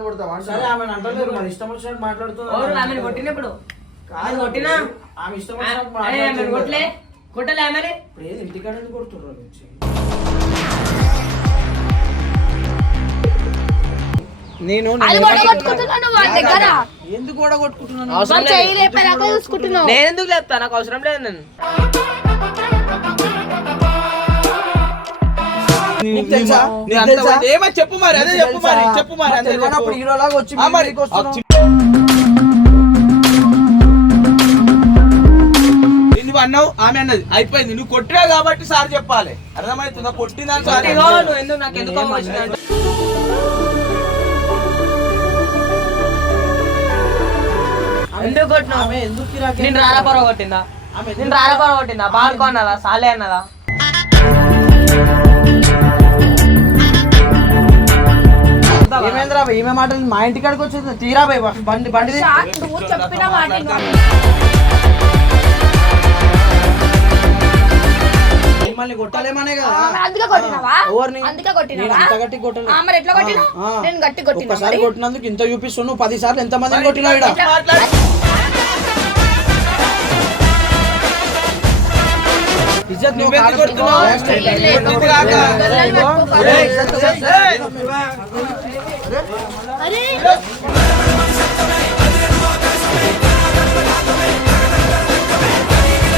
కొడతావా? సరే ఆమె అంటలేదు ఇష్టం వచ్చినట్టు కొట్టినప్పుడు కొట్టినా? ఆమె ఇష్టం కొట్టలే. కొట్టలే ఇప్పుడు ఏది ఇంటికాడ నేను ఎందుకు కూడా కొట్టుకుంటున్నాను నేను ఎందుకు లేపుతా? నాకు అవసరం లేదు నేను ఏమో చెప్పు మరి అదే చెప్పు మరి? చెప్పు మరి. హీరోలాగా వచ్చి అన్నావు ఆమె అన్నది. అయిపోయింది. నువ్వు కొట్టినా కాబట్టి సార్ చెప్పాలి. అర్థమవుతుందా? కొట్టిందని సార్ ఎందుకు? నేను ఆమె ఎందుకు- నేను రారాపర కొట్టిందా? బాడుకో అన్నదా? సాలే అన్నదా? ఏమైందిరా? ఈమె మాటలు మా ఇంటికాడికి వచ్చేది తీరా భయ్ బండి బండి నువ్వు చెప్పిన మాట. మిమ్మల్ని కొట్టాలేమనే కదా అందుకే కొట్టినావా ఎవరిని? అందుకే కొట్టినావా నేను అంత గట్టి కొట్టను. మరి ఎట్లా. నేను గట్టి కొట్టినా? కొట్టినందుకు ఇంత చూపిస్తున్నావు పది సార్లు ఎంత మందిని కొట్టినావు ఈడ? ఇజ్జత్ నువ్వు నువ్వెందుకు. కొడుతున్నావు? కొట్టింది కాక. ఏయ్, ఏయ్.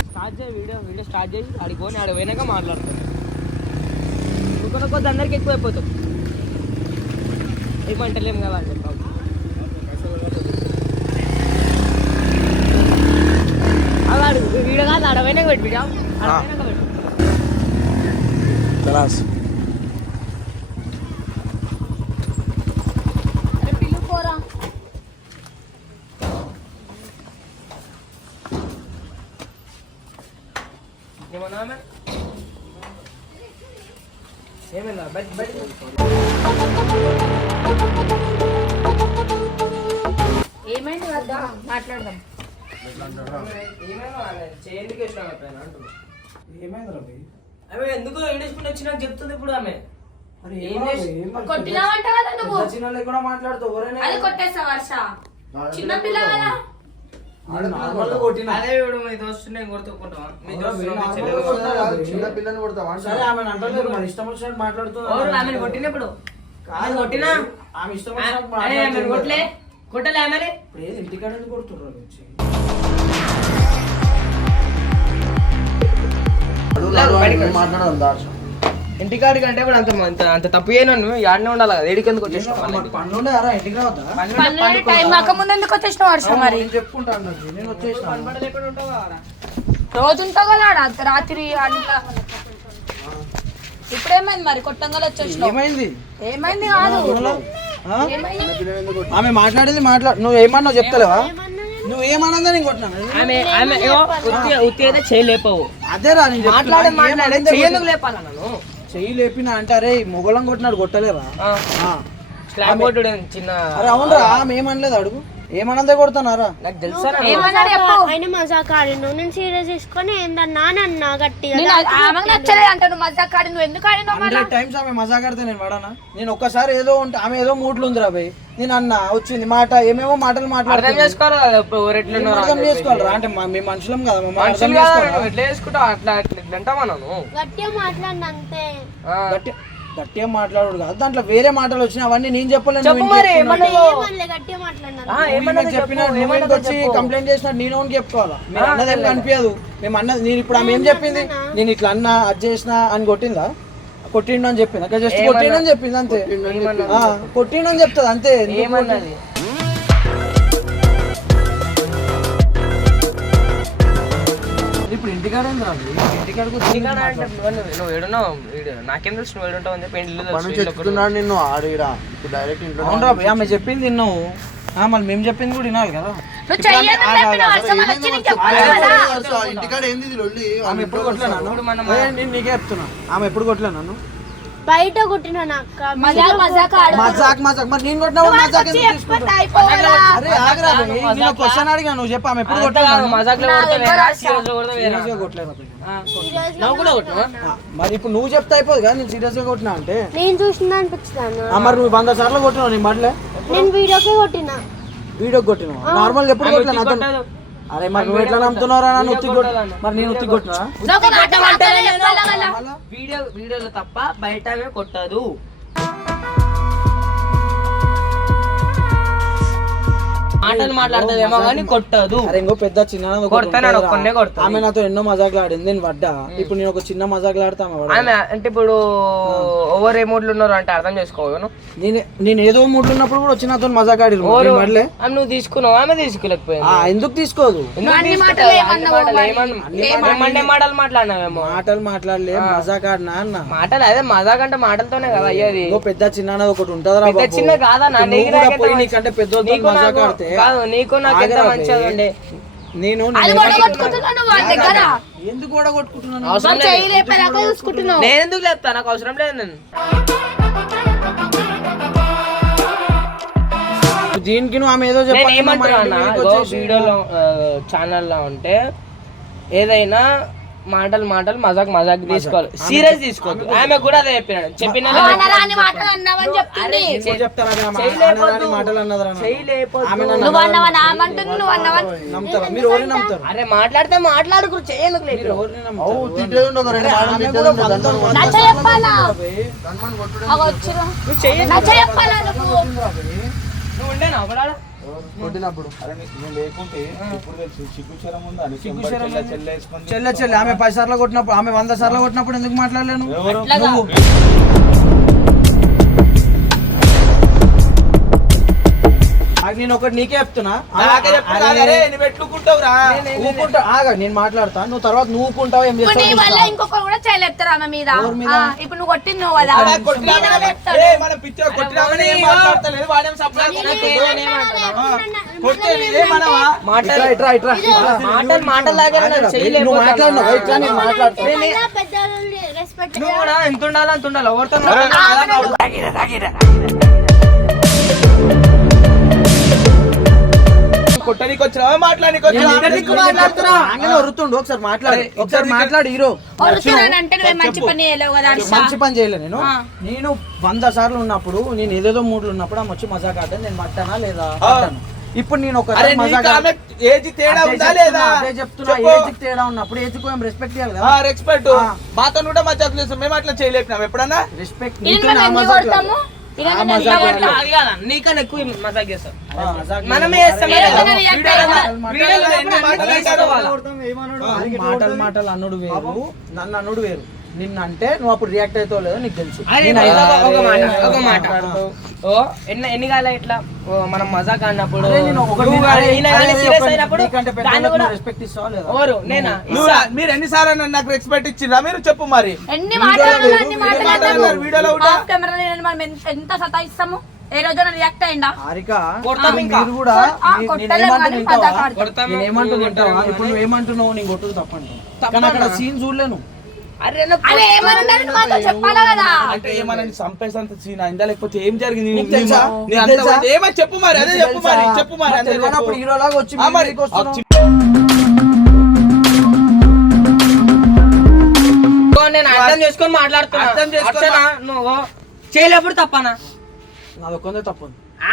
స్టార్ట్ చేయి వీడియో వీడియో స్టార్ట్ చేయి ఆడికి పోని ఆడ పోయినాక మాట్లాడతాం ఇంకొక కొద్ది అందరికి ఎక్కువ అయిపోతాం ఏమంటలేం కదా అని చెప్పాలి ఆడు వీడియో కాదు ఆడ పోయినాక పెట్టి వీడియో ఆడ పోయినాక పెట్టు ఖలాస్. అరే పిల్లు పోరా ఏమన్నా ఆమె? ఏమైందా బయట బయట ఏమైంది వద్దా మాట్లాడదాం ఏమైనా చేయందుకు వచ్చినాం ఎప్పుడైనా అంటున్నా ఏమైందిరా భయ్? ఆమె ఎందుకు ఎండేసుకుని వచ్చినా చెప్తుంది ఇప్పుడు ఆమె. అరే ఏం చేసి- మరి కొట్టినావంట కదా నువ్వు. పెద్ద కూడా ఎవరైనా అది కొట్టేస్తా వర్ష. చిన్న పిల్ల కదా. ఆడ నార్మల్గా కొట్టినా. అదే వీడు మీ దోస్తు నేను కొడుతుకుంటావా మీ అవునా, దోస్తు వీడు మీ నార్మల్గా చెల్లెలు కొడతాడు కొడతావా? కదా, చిన్న పిల్లని కొడతావా సరే ఆమె అంటలేదు మరి ఇష్టం వచ్చినట్టు మాట్లాడుతుంది? ఎవరు ఆమెను కొట్టినప్పుడు ఆమెను కొట్టినా? ఆమె ఇష్టం ఆ- అరే, ఆమెను కొట్టలే. కదా. కొట్టలే ఆమెని. ఇప్పుడు ఏది ఇంటికాడ ఎందుకు వచ్చి? అంటే ఇప్పుడు అంత అంత అంత తప్పు చేయను నువ్వు యాడనే ఉండాలి కదా ఏడికి ఎందుకు వచ్చేసినావు పన్నెండు టైం కాకముందు ఎందుకు వచ్చేసినావు వర్ష మరి? రోజు ఉంటావు కదా ఆడ రాత్రి అట్లా ఇప్పుడేమైంది మరి? కొట్టంగా వచ్చేసినావు. ఏమైంది? ఏమైంది కాదు? ఆమె మాట్లాడింది మాట్లాడు నువ్వు ఏమన్నావు చెప్తలేవా? నువ్వు ఏమన్నదా నేను కొట్టినాను ఆమె ఆమె ఏమో ఉత్తి ఉత్తి అయితే చేయలేపవు అదేరా నేను చెప్తున్నా. మాట్లాడే. మాట్లాడే ఏమనిందే చెయ్యేందుకు లేపాలా నన్ను? చెయ్యి లేపిన అంటారే మొగలం కొట్టినాడు కొట్టలేరా? ఆ, ఆ. స్లాబ్ కొట్టుడు చిన్న అరే అవునరా ఆమె ఏమనలేదు అడుగు. ఏమన్నదే కొడతానారా నాకు తెలుసా ఏమన్నాడు చెప్పు. ఆయన మజాక్ ఆడిను నేను సీరియస్ తీసుకొని ఏందన్నా అన్నా గట్టిగా నేను ఆమెకు నచ్చలేదు అంటే నువ్వు మజాక్ ఆడి నువ్వు ఎందుకు ఆడినావు మళ్ళా? హండ్రెడ్ టైమ్స్ ఆమె మజాకడితే నేను పడానా నేను ఒక్కసారి ఏదో ఉంటే ఆమె ఏదో మూడ్లు ఉందిరా భయ్ నేను అన్న వచ్చింది మాట ఏమేమో మాటలు అర్థం చేసుకోవాలి? అర్థం చెప్పి. చేసుకోవాలరా? అంటే మా- మేము మనుషులం కదా అర్థం మనుషులు కదా, చేసుకోవాలా? నువ్వు ఎట్లా చేసుకుంటావు? అట్లా అట్లా అంటావా నన్ను? గట్టిగా మాట్లాడిన అంతే. ఆ. గట్టి గట్టిగా మాట్లాడు కాదు. దాంట్లో వేరే మాటలు వచ్చినాయి అవన్నీ నేను చెప్పలేను చెప్పినా వచ్చి. కంప్లైంట్ చేసినా నేను ఓన్ చెప్పుకోవాలా? మీరు అన్నది ఏం కనిపించదు మేము అన్నది నేను ఇప్పుడు ఆమె ఏం చెప్పింది? నేను ఇట్లా అన్నా అది చేసినా అని కొట్టిందా? కొట్టిండు అని చెప్పింది? అక్కడ జస్ట్? కొట్టిండు అని చెప్పింది అంతే. ఆ, కొట్టిండు అని చెప్తుంది అంతే. ఏమన్నది? ఇప్పుడు ఇంటికాడ? ఇంటికాడ ఇంటికాడ అంటే నువ్వు ఏడున్నావు ఈడు నాకేం తెలుసు నువ్వు ఏడుంటావు అని చెప్పి ఇల్లు. చెప్తున్నాడు నిన్ను ఆడిరా ఇప్పుడు డైరెక్ట్ ఇంట్లో అవునరా భయ్, ఆమె చెప్పింది విన్నావు ఆ, మళ్ళీ మేము చెప్పింది కూడా వినాలి కదా ఇంటికాడ ఏంది నన్ను నీకే చెప్తున్నా ఆమె ఎప్పుడు కొట్టలే నన్ను బయట కొట్టిన మజాక్ మజాక్ మజాక్ మజాక్ మరి నేను కొట్టినప్పుడు మజాక్ ఎందుకు చెప్పితే తీసుకుంటావు? అయిపోవాలా? అరే ఆగరా బే. నేను క్వశ్చన్ అడిగా నువ్వు చెప్పు ఆమె ఎప్పుడు కొట్టాను కొడితే లో కొడితే. కొట్టలేదు నువ్వు కూడా కొట్టినావా? మరి ఇప్పుడు నువ్వు చెప్తే అయిపోదు కదా నేను సీరియస్గా కొట్టినా అంటే? నేను చూసిన అనిపిస్తాను ఆ, మరి నువ్వు వంద సార్లు కొట్టినావు నీ నేను వీడియోకే కొట్టిన. వీడియో కొట్టినావు. నార్మల్ ఎప్పుడు కొట్టినా. అరే మరి నువ్వు ఎట్లా నమ్ముతున్నారా నన్ను ఉత్తి మరి నేను ఉత్తి కొట్టినా? వీడియో వీడియోలో తప్ప బయట కొట్టదు. మాటలు మాట్లాడుతుందేమో కానీ కొట్టదు. అరే ఇంకో పెద్ద చిన్న కొడతాను. ఒక్కనే కొడతాను. ఆమె నాతో ఎన్నో మజాకులు ఆడింది నేను పడ్డా. ఇప్పుడు నేను ఒక చిన్న మజాకులు ఆడితే ఆమె అంటే ఇప్పుడు ఓవర్ ఏ మూడ్లు ఉన్నారు అంటే అర్థం చేసుకోను నేను నేను ఏదో మూడ్లు ఉన్నప్పుడు కూడా వచ్చి నాతో మజాక్ ఆమె నువ్వు తీసుకున్నావు? ఆమె తీసుకోలేకపోయింది. ఆ, ఎందుకు తీసుకోదు? మాటలు మాట్లాడినావేమో? మాటలు మాట్లాడలే మజాక్ ఆడినా అన్న. మాటలు అదే మజాక్ అంటే మాటలతోనే కదా అయ్యేది. పెద్ద చిన్న ఒకటి పెద్ద బాబు. చిన్న కాదా? నా పెద్దోళ్ళతో నీకు మజాక్ ఆడితే కాదు నీకు నాకు ఎంత మంచిగా. ఉండే. నేను ఎందుకు కూడా కొట్టుకుంటున్నాను అవసరం లేదు. నేను ఎందుకు లేపుతా? నాకు అవసరం లేదు నేను దీనికి నువ్వు ఆమె ఏదో ఇగో వీడియోలో ఛానల్లో ఉంటే ఏదైనా మాటలు మాటలు మజాక్ మజాక్ తీసుకోవాలి. సీరియస్ తీసుకోవద్దు ఆమె కూడా అదే చెప్పినాడు. చెప్పిన అరే మాట్లాడితే మాట్లాడుకు చేయను నువ్వు ఉండేనా కొట్టినప్పుడు. చెల్లె చెల్లె ఆమె పది సార్లు కొట్టినప్పుడు ఆమె వంద సార్లు కొట్టినప్పుడు ఎందుకు మాట్లాడలేను నేను ఒకటి నీకే చెప్తున్నా. ఊకుంటా. ఆగ నేను మాట్లాడతా. నువ్వు తర్వాత నువ్వు ఊకుంటావు ఏం ఇప్పుడు నీ చేస్తావు వల్ల చూస్తా. ఇంకొకరు కూడా చేయలేపుతారు ఆమె మీద. ఎవరి మీద? ఆ, ఇప్పుడు నువ్వు కొట్టింది నువ్వు కదా. నేను చెప్తాను. ఇట్రా, ఇట్రా, ఇట్రా. మాటలు మాటలు లాగా నువ్వు చేయలేకపోతున్నా మాట్లాడినావు ఇట్లా నేను మాట్లాడతా రెస్పెక్ట్ నువ్వు కూడా ఎంత ఉండాలి అంత ఉండాలి. ఎవరితో నేను వచ్చినావా. ఆంగనే ఒరుతుండు ఒకసారి మాట్లాడు. ఒకసారి మాట్లాడు హీరో. మంచి పని చేయలే నేను. ఆ. నేను వంద సార్లు ఉన్నప్పుడు నేను ఏదేదో మూడ్లు ఉన్నప్పుడు ఆమె వచ్చి మజాక్ ఆడతాను నేను మట్టానా లేదా? ఆ. ఇప్పుడు నేను ఒక ఏజ్ తేడా ఉందా లేదా? అదే చెప్తున్నా. ఏజ్ తేడా ఉన్నప్పుడు ఏజ్ కొంచెం రెస్పెక్ట్ ఇవ్వాలి కదా? రెస్పెక్ట్ ఆ. మాతో కూడా మజాక్ చేస్తాం మేము అట్లా చేయలేపినాం. ఎప్పుడన్నా? రెస్పెక్ట్ నీకన్నా ఎక్కువ చేస్తాం. మనమే? మాటలు మాటలు అన్నుడు వేరు. నన్ను అన్నుడు వేరు. నిన్ను అంటే నువ్వు అప్పుడు రియాక్ట్ అవుతావు లేదో నీకు తెలుసు. ఒక- మాట ఒక మాట. మాట్లాడతావు. ఓ ఎన్ని ఎన్ని కాలే ఇట్లా ఓ, మనం మజాక్ నువ్వు నువ్వు రెస్పెక్ట్ ఇస్తావా నేనా? నువ్వు. మీరు ఎన్నిసార్లు నాకు రెస్పెక్ట్ ఇచ్చిండ్రా మీరు చెప్పు మరి. ఎన్ని మాట్లాడాలి వీడియోలో మనం ఎంత- సతాయిస్తాము? ఏ రోజైనా రియాక్ట్ అయిందా? హారిక కొడతాం ఇంకా. మీరు కూడా నీ- నువ్వు? కొడతావు ఇప్పుడు కానీ. నువ్వేమంటున్నావు నేను కొట్టుడు తప్పంటావు తప్పనా? కానీ అక్కడ సీన్ చూడలేను. చంపేసంత సీన్ అయిందా? లేకపోతే ఏం జరిగింది? ఏమని చెప్పు మరి అదే చెప్పు మరి మరి. హీరోలాగా వచ్చి నేను అర్థం చేసుకొని మాట్లాడుతున్నా. అర్థం నువ్వు చేయలేప్పుడు తప్పనా? నాది ఒక్కందే తప్పు.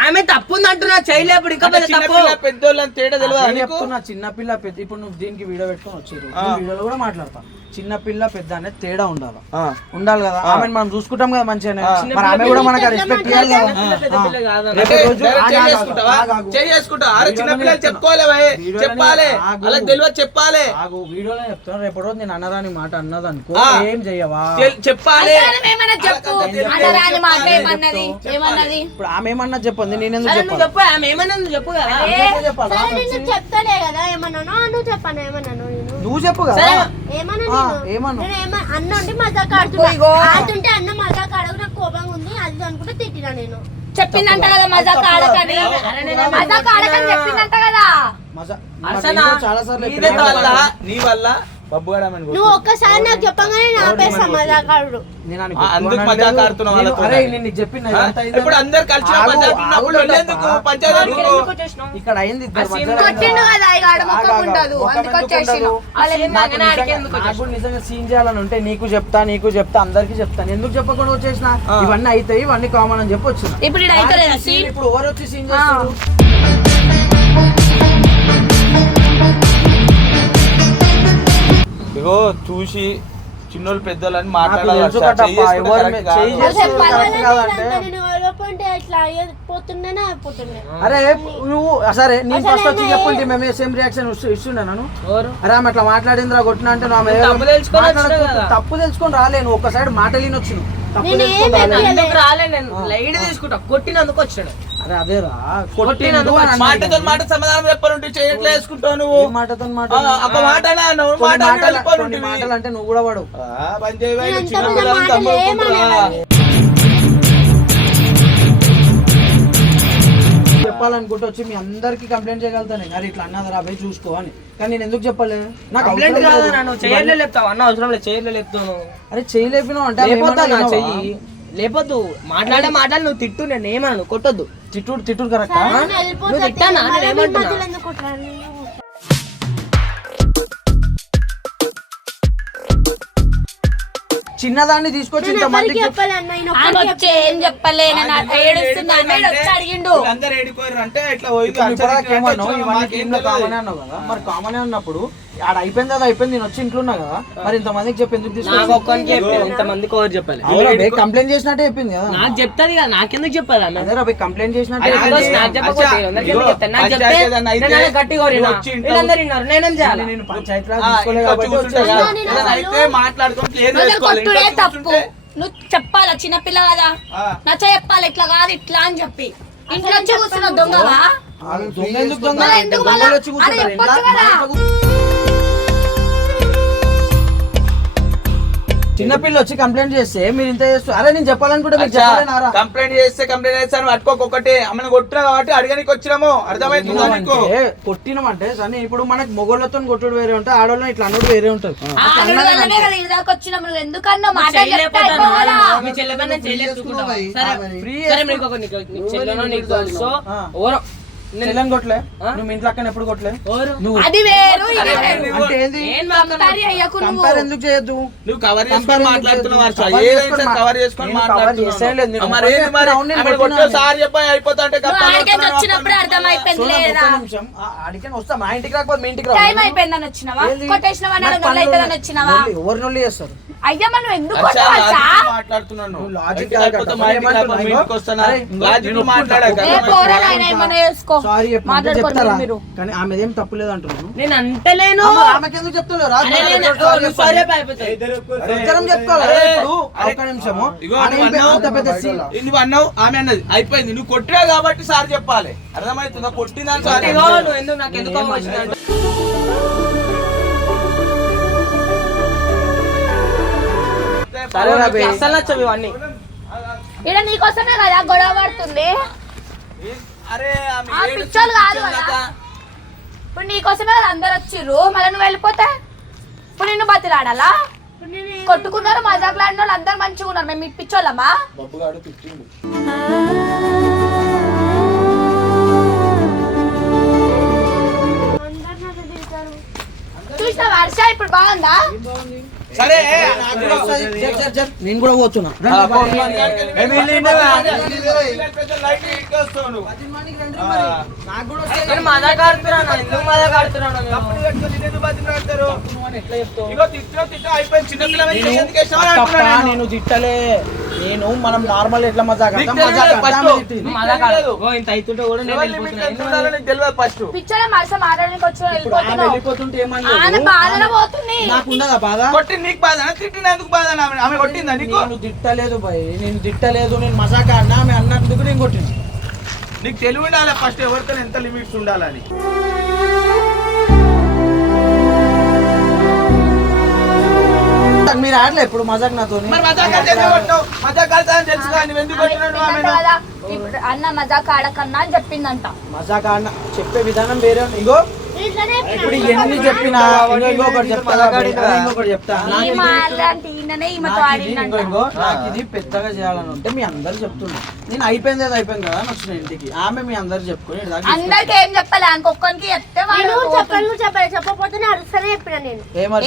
ఆమె తప్పుంది అంటున్నా చేయలేప్పుడు ఇంకా పెద్ద తప్పు. పెద్దోళ్ళని తేడా తెలియదా అదే నీకు? చెప్తున్నా చిన్న పిల్ల పెద్ద ఇప్పుడు నువ్వు దీనికి వీడియో పెట్టుకొని వచ్చారు. వీడియోలో కూడా మాట్లాడతా. చిన్న పిల్ల పెద్ద అనేది తేడా ఉండాలి. ఆ. ఉండాలి కదా? ఆమె మనం చూసుకుంటాం కదా మంచిగానే. మరి ఆమె కూడా మనకు రెస్పెక్ట్ ఇవ్వాలి కదా. చెప్పాలి. వీడియోలో చెప్తాను రేపు రోజు నేను అన్నరాని మాట అన్నది అనుకో. ఏం చెయ్యవా? చెప్పాలి. అంటే ఏమన్నా చెప్పు. అనరాని మాట ఏమన్నది? ఏమన్నది? ఇప్పుడు ఆమె ఏమన్నా చెప్పండి నేను ఎందుకు చెప్పాలి? చెప్పు చెప్తానే కదా. ఏమన్నానో నువ్వు చెప్పాను ఏమన్నాను నేను. నువ్వు చెప్పు కదా. ఏమన్నా ఏమన్నా? అన్న ఉంటే మజాక్ ఆడుతున్నా. ఆడుతుంటే అన్న మజాక్ ఆడకు నాకు కోపంగా ఉంది అది అనుకుంటే తిట్టినా నేను. చెప్పిందంట కదా మజాక్ ఆడకని. మజాక్ ఆడకని చెప్పిందంట కదా. మజా చాలా సార్లు నీ వల్ల బబ్బు ఆమెను నువ్వు. ఒక్కసారి నాకు చెప్పగానే నా అందుకు మజాక్. ఆడుతున్నావు వాళ్ళతో. అరే నేను నీకు చెప్పిన. ఇప్పుడు అందరు కలిసి పంచాయతీ ఉన్నప్పుడు. పంచాయతీ? ఇక్కడ అయింది ఇద్దరు కొట్టిండు కదా ఇక ఆడ ఆగు, ఉండదు ముఖం ఎందుకు ఉండదు? నాకు నిజంగా- సీన్ చేయాలని ఉంటే నీకు చెప్తా నీకు చెప్తా అందరికి చెప్తాను ఎందుకు చెప్పకుండా వచ్చేసిన ఆ. ఇవన్నీ అవుతాయి ఇవన్నీ కామన్ అని చెప్పి వచ్చిన ఇప్పుడు ఇక్కడ అవుతలేదా సీన్ ఇప్పుడు ఎవరు వచ్చి సీన్ చేస్తారు నేను వెళ్ళకపోతే ఇట్లా పోతుండేనే అయిపోతుండే అరే నువ్వు సరే నేను ఫస్ట్ వచ్చి? చెప్పుంటే మేము సేమ్ రియాక్షన్ ఇస్తుండే నన్ను? అరే ఆమె అట్లా మాట్లాడిందిరా కొట్టిన అంటే తప్పు తెలుసుకొని రాలే నువ్వు ఒక్క సైడ్ మాట లేని వచ్చి తప్పు తెలుసుకొని రాలే. నేను. లైట్ తీసుకుంటా. కొట్టినందుకు వచ్చాడు అరే అదేరా. కొట్టినందుకు మాటతో. మాట సమాధానం చెప్పాలంటే చేయట్లే వేసుకుంటావు నువ్వు? ఏ మాటతో మాట ఒక మాట మాటలు- అంటే నువ్వు కూడా. ఏమనేవాడిని? చెప్పాలనుకుంటే వచ్చి మీ అందరికి కంప్లైంట్ చేయగలుగుతాను. అరే ఇట్లా అన్నదిరా పోయి చూసుకో అని. కానీ నేను ఎందుకు చెప్పలే? నాకు కంప్లైంట్ కాదు. నన్ను చేయలే లేపుతావు. అన్న అవసరం లేదు. చేయలే లేపుతాను అరే చేయలేపినావు అంటే? చెయ్యి. లేపొద్దు. మాట్లాడే మాటలు నువ్వు తిట్టు నేను ఏమను కొట్టొద్దు. తిట్టుడు తిట్టుడు కరెక్టా. నువ్వు తిట్టానా? నేను ఏమంటున్నా? చిన్నదాన్ని తీసుకొచ్చి ఇంత మందికి ఏం చెప్పలే? అడిగిండు. ఏడిపోయారు అంటే ఇట్లా పోయి ఏమన్నావు? ఇవన్నీ. కామనే అన్నావు కదా? మరి కామనే అన్నప్పుడు ఆడ అయిపోయింది కదా అయిపోయింది నేను వచ్చి ఇంట్లో ఉన్నా కదా. మరి ఇంత మందికి చెప్పి ఎందుకు ఇంతమందికి ఎవరు చెప్పాలి కంప్లైంట్ చేసినట్టే చెప్పింది కదా. నాకు చెప్తాది కదా నాకెందుకు చెప్పాలి అదే కంప్లైంట్ చేసినట్టే అదే. అదే. నేను పంచాయతీ రాజ్ తప్పు. నువ్వు చెప్పాలా చిన్నపిల్ల కదా? ఆ. నచ్చ చెప్పాలి ఇట్లా కాదు ఇట్లా అని చెప్పి. ఇంట్లో వచ్చి కూర్చున్నావు దొంగవా? దొంగ ఎందుకు దొంగ? మళ్ళీ ఎందుకు దొంగలు మళ్ళా? వచ్చి కూర్చుంటారు. ఇంట్లో. చిన్నపిల్ల వచ్చి కంప్లైంట్ చేస్తే మీరు ఇంత చేస్తారు అరే నేను చెప్పాలనుకుంటే చెప్పలేనారా కంప్లైంట్ చేస్తే కంప్లైంట్ చేస్తాను పట్టుకోకొక్కటే ఆమెను కొట్టినా కాబట్టి అడగనికి వచ్చినాము. అర్థమవుతుందా నీకు అంటే కొట్టినామంటే సరే ఇప్పుడు మనకి మొగోళ్ళతో కొట్టుడు వేరే ఉంటుంది ఆడవాళ్ళని ఇట్లా అనుడు వేరే ఉంటుంది ఆ ఆడు వల్లనే కదా ఇది దాకా వచ్చినాం నువ్వు. ఎందుకన్నా మాట చెప్తే చేయలేకపోతాను అయిపోవాలా? మీ చెల్లె పైన నేను చేయలేసుకుంటావా? సరే ఫ్రీ సరే నీకు ఒక నీకు నీకు చెల్లెనో నీకు తెలుసో? ఆ. ఎవరో కొట్టలే ఆ? నువ్వు ఇంట్లో అక్కడ ఎప్పుడు కొట్టలే నువ్వు అది వేరు ఇది అరే, వేరు నువ్వు- అంటే ఏంది ఏం మాట్లాడు కంపేర్ అయ్యకు నువ్వు కంపేర్ ఎందుకు చేయొద్దు నువ్వు కవర్ చేసుకొని మాట్లాడుతున్నావు హర్ష. cover చేసుకొని కవర్ చేసుకొని నేను cover చేసేయలేదు. నేను మాట్లాడుతున్నావు మరి ఏంది మరి అవును, నేను ఆమెను కొట్టినా కొట్టే నేను. సార్ చెప్పి అయిపోతా అంటే నువ్వు కప్పాలు ఆడికి కొడుతున్నావు, వచ్చినప్పుడు అర్థమైపోయింది లేదా ఒక్క నిమిషం వస్తా మా ఇంటికి రాకపోతే మీ ఇంటికి రా టైం అయిపోయిందని వచ్చినావా ఏంది? కొట్టేసినవా నాకు నన్ను పనులు అవుతుందని ఉన్నాయి. వచ్చినావా నొల్లి, ఎవరు నొల్లి చేస్తారు అయ్యా మనం ఎందుకు కొట్టవచ్చా మాట్లాడుతున్నాను నువ్వు నువ్వు. లాజిక్ అయితే కాదు లేకపోతే కదా, మా ఇంటికి ఏమంటున్నావు? రాకపోతే మీ ఇంటికి వస్తానా? అరే, ఇంకో- లాజిక్ నేను మాట్లాడక. ఒప్పుకుంటా. ఏ పోరా నాయన ఏమన్నా చేసుకో సారీ చెప్తారా? కానీ ఆమె ఏం తప్పు లేదు అంటున్నాను. నేను అంటలేను. ఆమె- ఆమెకి ఎందుకు ఇప్పుడు అరే, ఒక్క నిమిషము. నువ్వు అన్నావు, ఆమె అన్నది. అయిపోయింది. నువ్వు కొట్టినా కాబట్టి సార్ చెప్పాలి. అర్థమవుతుందా? కొట్టిందని సార్ నువ్వు ఎందుకు? నాకు ఎందుకు. అస్సలు నచ్చవు ఇవన్నీ. ఇక్కడ నీకోసమే కదా గొడవ పడుతుంది అరే ఆమె ఆ ఏడుస్తుంది, పిచ్చోళ్ళు కాదు. ఇప్పుడు నీకోసమే కదా అందరు వచ్చిర్రు. మళ్ళీ నువ్వు వెళ్ళిపోతే? ఇప్పుడు నిన్ను బతిలాడాలా? కొట్టుకున్నారు మజాకులాడిన వాళ్ళు అందరు మంచిగా ఉన్నారు. మేము మీ పిచ్చోళ్ళమా. చూసిన వర్ష ఇప్పుడు బాగుందా? సరే. నేను కూడా పోతున్నా. నేను తిట్టలే. నేను మనం నార్మల్ ఎట్లా ఆడతాం, తెలియదు ఫస్ట్. వెళ్ళిపోతుంటే ఏమన్నా బాధలో పోతుంది. నాకు ఉండదా బాధ? కొట్టి నీకు బాధ తిట్టిన ఎందుకు బాధ ఆమె? కొట్టిందా నీకు? నేను తిట్టలేదు భయ్ నేను తిట్టలేదు నేను మజాక్ ఆడినా ఆమె అన్నందుకు నేను కొట్టిన నీకు తెలివి ఉండాలి ఫస్ట్? ఎవరితో ఎంత లిమిట్స్ ఉండాలని? మీరు ఆడలే ఇప్పుడు మజాక్ నాతో అన్న మజాక్ ఆడకన్నా అని చెప్పిందంట. మజాక్ ఆడిన? చెప్పే విధానం వేరే ఉంది. ఇగో ఇప్పుడు ఎన్ని చెప్పినా ఇంకో ఇంకొకటి చెప్తా ఇంకొకటి చెప్తా. నాకు ఇది- పెద్దగా చేయాలని ఉంటే మీ అందరు చెప్తున్నా నేను అయిపోయింది అది అయిపోయింది కదా వచ్చిన ఇంటికి. ఆమె మీ అందరు చెప్పుకొని అందరికి ఏం చెప్పాలి? ఇంకొకరికి చెప్తే చెప్పను చెప్పాలి. చెప్పకపోతే అరుస్తూనే చెప్పిన నేను.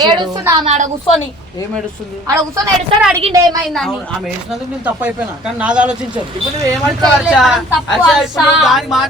ఏడుస్తున్నా ఆమె? ఆడ కూర్చొని. ఏం ఏడుస్తుంది? ఆడ కూర్చొని ఏడుస్తాడు అడిగిండు ఏమైందని. అవును, ఆమె ఏడ్చినందుకు నేను తప్పు అయిపోయినా. కానీ నాది ఆలోచించారు ఇప్పుడు నువ్వు ఏమంటావు మాట మాట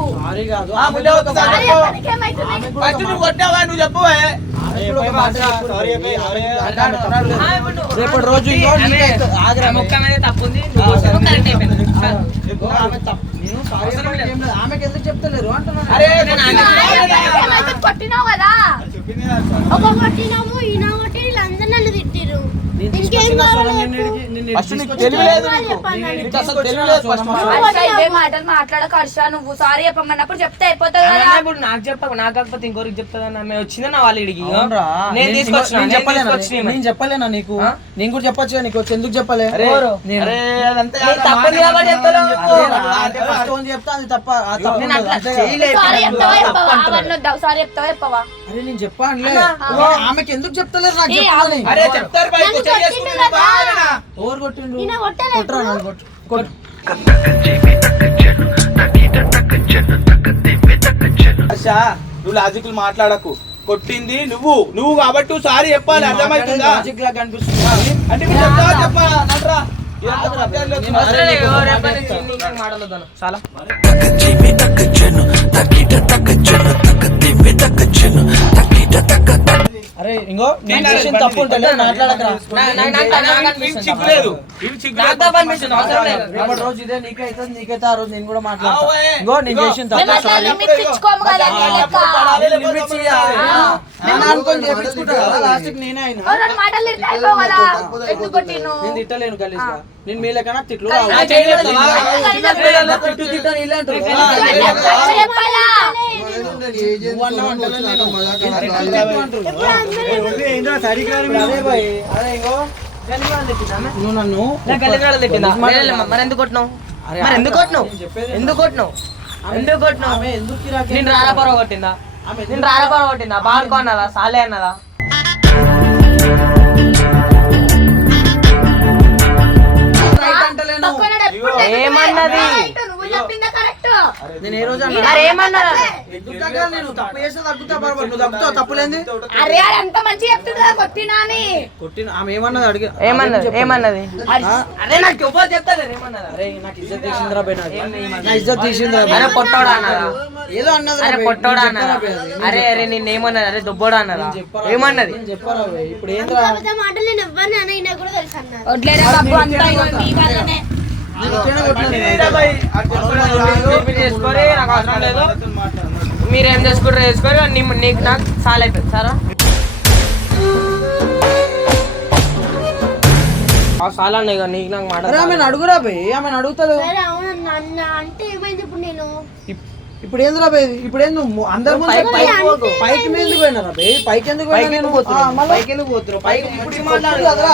చెప్పు. ఫస్ట్ నువ్వు కొట్టావా? నువ్వు చెప్పు. రేపటి రోజు. ఆమెకి ఎందుకు చెప్తలేరు? అంటున్నాను? కొట్టినావు కదా. ఒక కొట్టినాము ఈయన కొట్టి వీళ్ళందరూ తిట్టిరు నేను ఇంకేం కావాలి నీకు? ఫస్ట్ తెలియలేదు చెప్పాలి, నీకు. చెప్పాలి. నీకు అసలు తెలియలేదు ఫస్ట్ సోనం మాకు. హర్ష, ఇవే మాటలు మాట్లాడక హర్ష నువ్వు సారీ చెప్పమన్నప్పుడు చెప్తే అయిపోతుంది కదా ఇప్పుడు నాకు చెప్పక నాకు కాకపోతే ఇంకోరికి చెప్తాదని ఆమె వచ్చిందా నా వాళ్ళ ఇడికి అవునురా. నేను తీసుకొచ్చిన నేను నేను చెప్పలేనా నీకు? నేను చెప్పలేనా నీకు ఆ? నేను కూడా చెప్పొచ్చు కదా నీకు వచ్చి ఎందుకు చెప్పలే అరే, నేను- అరే, అదంతా నీకు కాదు, తప్పని మాట కాబట్టి మాట చెప్తలేవు. చెప్తావు. అదేరా, ఆ, అంటే ఫస్ట్ ఓన్ చెప్తా అది తప్ప ఆ తప్పు నేను ఉండదు, అట్లా అంతే కదా? చేయలేదు. సారీ చెప్తావా తప్పు చెప్పవా అంటున్నాడు. అవన్నీ వద్దావు సారీ చెప్తావా చెప్పవా అరే నేను చెప్పా అనలే ఓ, ఆమెకి ఎందుకు చెప్తలేరు నాకు ఏ, చెప్తాని అరే చెప్తారు బయట నన్ను చేసుకుంటారు కొట్టిండు కదా. బాగా కొట్టిండు. కొట్టరా కొట్టు. కొట్టు. నువ్వు లాజికల్ మాట్లాడకు. కొట్టింది నువ్వు. నువ్వు కాబట్టి సారీ చెప్పాలి అర్థమవుతుందా? లాజిక్ లాగా కనిపిస్తుంది. అంటే మీరు చెప్తావా చెప్పా నట్రా ఇదంతా మధ్యాహ్నంలో వచ్చిన అవసరం లేదు, ఎవరు రేపటి నుంచి నీకు మాటలొద్దాను. చాలా. అరే ఇంకో నేను చేసిన తప్పు ఉంటే మాట్లాడకరా నా- నా- నాకు-. రేపటి రోజు ఇదే నీకైతే నీకైతే ఆ రోజు నేను కూడా మాట్లాడతా. ఇంకో నేను. చేసిన తప్పు సారీ. అనుకొని చేపించుకుంటా లాస్ట్ నేనే అయినా. నేను తిట్టలేను గా నేను మీ లెక్కన తిట్లు తిట్టు నువ్వు నన్ను మరి ఎందుకు కొట్టినావు మరి ఎందుకు కొట్టినావు ఎందుకు కొట్టినావు ఎందుకు కొట్టినావు నేను కొట్టిందా బాడుకో అన్నదా సాలే అన్నదా ఏమన్నది? right, నువ్వు చెప్పిందే కరెక్ట్? నేను ఏ రోజు అన్నా మరి ఏమన్నదా ఎందుకు తగ్గ నేను తప్పు చేస్తే తగ్గుతా బరాబర్ నువ్వు తగ్గుతావు? తప్పులేంది? అరే అది అంత మంచిగా చెప్తుంది కదా కొట్టినా అని. కొట్టిన? ఆమె ఏమన్నది? అడిగి ఏమన్నది? ఏమన్నది? ఆ? అరే నాకు ఎవరు చెప్తారు? ఏమన్నదా? అరే నాకు ఇజ్జత్ తీసిందిరా బే నాది. నా ఇజ్జత్ తీసిందిరా బే. అరే పొట్టోడా అన్నదా ఏదో అన్నది అరే పొట్టోడా అరే అరే నేను ఏమన్నది? అరే దుబ్బోడా అన్నదా ఏమన్నది నేను చెప్పరా బే. ఇప్పుడు ఏంద్రా? మాటలు నేను కూడా తెలుసు అన్నారు వడ్లేరా బాబు? అంతా ఇగో మీ వల్లనే. మీరా చేసుకుంటారో చేసుకోరు నీకు నాకు చాలా అయిపోయింది. సారా? ఇక నీకు నాకు మాట ఆమెను అడుగురా బే ఆమెను అడుగుతాడు. అంటే ఏమైంది? ఇప్పుడు నేను ఇప్- ఇప్పుడు ఏంది నువ్వు అందరి ముందు పైకి- మీద ఎందుకు పోయినారా బే? పైకి ఎందుకు పోయినా పైకి? ఎందుకు మళ్ళా? పైకి ఎందుకు పోతురు? పైకి ఇప్పుడు మాట్లాడు. కదరా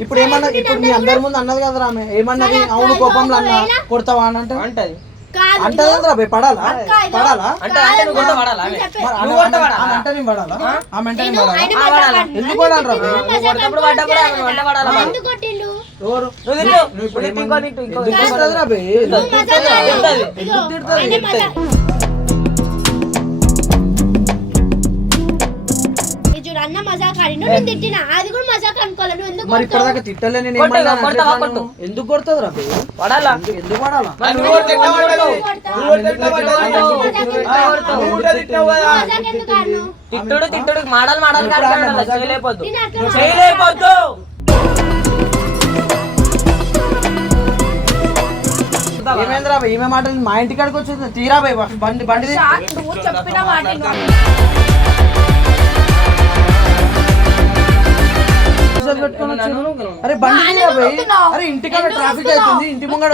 ఇప్పుడు ఏమన్నా ఇప్పుడు మీ అందరి ముందు అన్నది కదరా ఆమె. ఏమన్నది? అవును కోపంలో అన్న. కొడతావా అని అంటే? అంటది. పడాలా. పడాలా? అంటే నువ్వు పడాలా? నువ్వు పడాలా? నేను పడాలా? నేను పడాలా? పడాలా? కొట్టప్పుడు వంట పడాలా? ఎందుకు ఎవరు? నువ్వు. నువ్వు ఇంకో ఇంకో బే? తిడతది. తిడతది? అన్న మజాక్ ఆడిండు నేను తిట్టిన అది కూడా మజాక్ అనుకోవాలి నువ్వు ఎందుకు మరి కొడతావు? ఇప్పటిదాకా తిట్టలే నేను కొట్టు, ఏమన్నా కొడతావా, అంటే కొట్టు. ఎందుకు కొడుతుంది రా బే? పడాలా ఎందుకు- ఎందుకు పడాలా మరి నువ్వు నువ్వు కూడా తిట్టవా? కొడతావు. నువ్వు కూడా తిట్టవా? నువ్వు కూడా తిట్టావు కదా? మజాక్ ఎందుకు ఆడినావు? తిట్టుడు తిట్టుడు మాడలు మాడలు కాదు చేయలేకపోద్దు నేను అట్లా చేయలేకపోద్దు ఏమైందిరా భయ్ ఈమె మాటలు మా ఇంటి కాడికి వచ్చింది తీరా భయ్ బండి బండి నువ్వు చెప్పిన మాట విను. పెట్టుకొని. అరే బండి. అరే ఇంటికాడ ట్రాఫిక్? అవుతుంది ఇంటి ముంగడ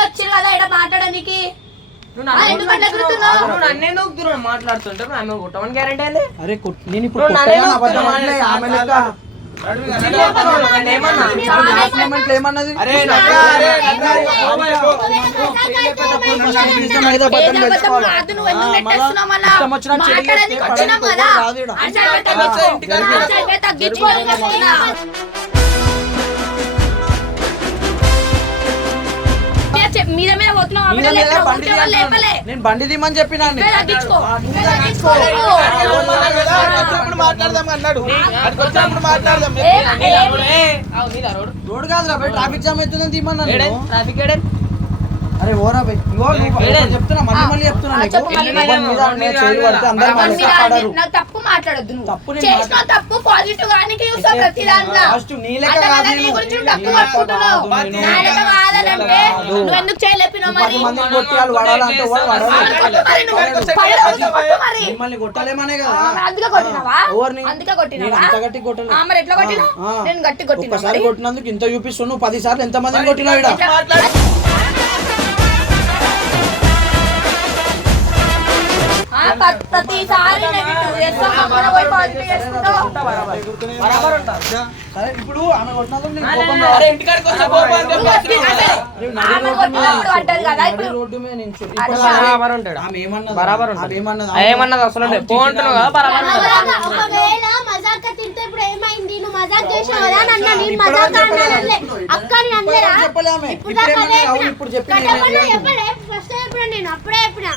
వచ్చి కదా ఇక్కడ మాట్లాడడానికి మాట్లాడుతుంటే ఆమె కొట్టమని గ్యారంటీ అరే నేను ఇప్పుడు ఆమె లెక్క. ఇష్టం వచ్చినాం పడేది కదా. రాదు ఈడ. ఆ సైడ్ తగ్గించు. ఇంటికాడ ఆ సైడ్ తగ్గించుకోవాలి చెప్తున్నా. మీద చెప్- మీద మీద పోతున్నావు ఆమె మీద మీద లేపలే, బండి ఊరికే వాళ్ళు తీయమన్నాను. లేపలే. నేను బండి తీయమని చెప్పినా వచ్చినప్పుడు మాట్లాడదాం అన్నాడు అడిగి వచ్చినప్పుడు మాట్లాడదాం రోడ్ కాదురా ట్రాఫిక్ జామ్ అవుతుందని తీయమన్నాను నేను. ట్రాఫిక్ ఏడే అరే ఓరా చెప్తున్నా మళ్ళీ మళ్ళీ చెప్తున్నా నీకు. మీద మీద తప్పు మాట్లాడొద్దు తప్పు నువ్వు నేను చేసిన తప్పు పాజిటివ్ గానికి చూస్తావు ప్రతి దాంట్లో. First నీ లెక్క అట్లా కాదు కదా నీ నేను. గురించి నీ తప్పు లెక్క పట్టుకుంటున్నావు. కాదు నేను. నా లెక్క కాదనంటే కాదు. నువ్వు ఎందుకు చేయలేపినావు పది మరి? మందిని కొట్టాలి వడాలంటే మిమ్మల్ని కొట్టాలేమనే కదా. అందుకే కొట్టినావా? ఎవరిని? అందుకే నేను కొట్టినావా అంత గట్టి కొట్టలేదు. ఆ, మరి ఎట్లా కొట్టినా. నేను గట్టి కొట్టినా కొట్టినందుకు ఇంత చూపిస్తున్నావు పది సార్లు ఎంత మందిని కొట్టినావు ఈడ? సరే ఇప్పుడు ఆమె ఏమన్నది? అసలు అవును, పో అంటున్నావు కదా బరాబర్ మజాక్ తింటే ఇప్పుడు ఏమైంది? నువ్వు మజాక్ చేసావు? కదా నన్ను నేను మజాక్. అన్నానలే అక్క నేను ఆమె. ఇప్పుడు. చెప్పలే? ఫస్ట్ చెప్పినా నేను అప్పుడే చెప్పినా.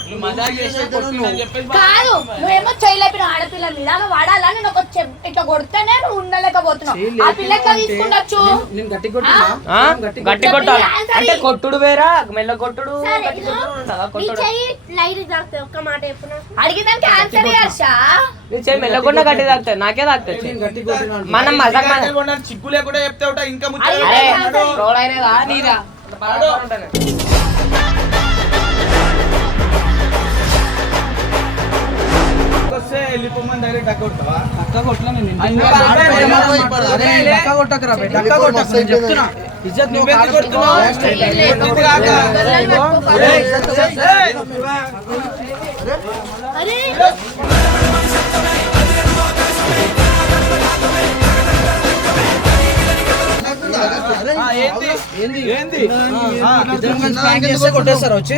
కాదు నువ్వేమో చేయలేపిన ఆడపిల్ల మీద వాడాలా? నేను ఒక ఇట్లా కొడితేనే నువ్వు ఉండలేకపోతున్నావు. ఆ పిల్ల ఎట్లా తీసుకుండొచ్చు గట్టి? కొట్టాలి? అంటే కొట్టుడు వేరా? మెల్ల కొట్టుడు? అడిగిందానికి ఆన్సర్ చేయి మెల్లకుండా గట్టి తాకుతాయి నాకే. మనం మజాక్ లేకుండా చెప్తే ఉంటా ఇంకా డక్క వెళ్ళిపో, కొట్టకు, మస్తు నేను అయిపోయింది. చెప్తున్నా. ఇజ్జత్ నువ్వు నువ్వెందుకు కాదు. కొడుతున్నావు? ఎందుకు కాక? ఏయ్, ఏయ్, అరే అరే, ఆ, ఏంది? ఏంది? ఏంది? ఆ, ఇద్దరం కలిసి ప్రాంక్ చేస్తే కొట్టేస్తారా వచ్చి